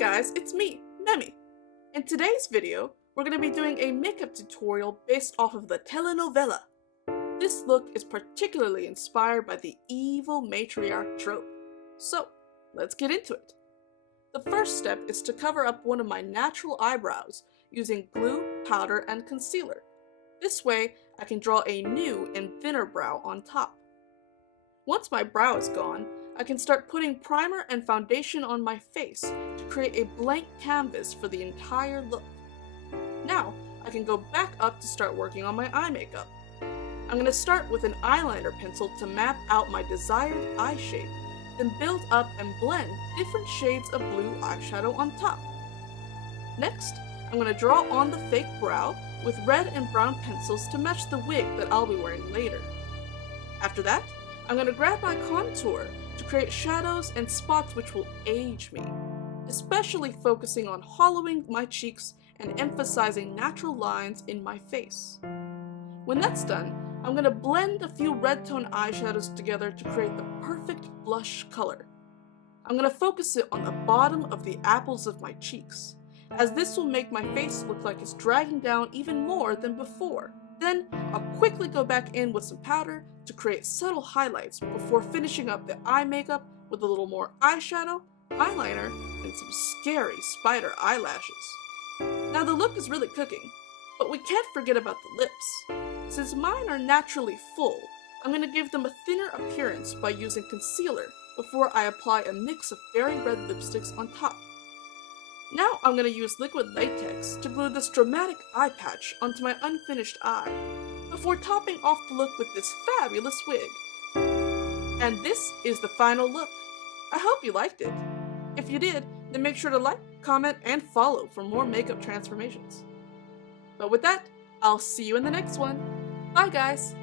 guys, it's me, Memi. In today's video, we're going to be doing a makeup tutorial based off of the telenovela. This look is particularly inspired by the evil matriarch trope. So, let's get into it. The first step is to cover up one of my natural eyebrows using glue, powder, and concealer. This way, I can draw a new and thinner brow on top. Once my brow is gone, I can start putting primer and foundation on my face to create a blank canvas for the entire look. Now, I can go back up to start working on my eye makeup. I'm going to start with an eyeliner pencil to map out my desired eye shape, then build up and blend different shades of blue eyeshadow on top. Next, I'm going to draw on the fake brow with red and brown pencils to match the wig that I'll be wearing later. After that, I'm going to grab my contour to create shadows and spots which will age me, especially focusing on hollowing my cheeks and emphasizing natural lines in my face. When that's done, I'm going to blend a few red tone eyeshadows together to create the perfect blush color. I'm going to focus it on the bottom of the apples of my cheeks, as this will make my face look like it's dragging down even more than before. Then, I'll quickly go back in with some powder to create subtle highlights before finishing up the eye makeup with a little more eyeshadow, eyeliner, and some scary spider eyelashes. Now the look is really cooking, but we can't forget about the lips. Since mine are naturally full, I'm going to give them a thinner appearance by using concealer before I apply a mix of berry red lipsticks on top. Now I'm going to use liquid latex to glue this dramatic eye patch onto my unfinished eye, before topping off the look with this fabulous wig. And this is the final look. I hope you liked it. If you did, then make sure to like, comment, and follow for more makeup transformations. But with that, I'll see you in the next one. Bye guys!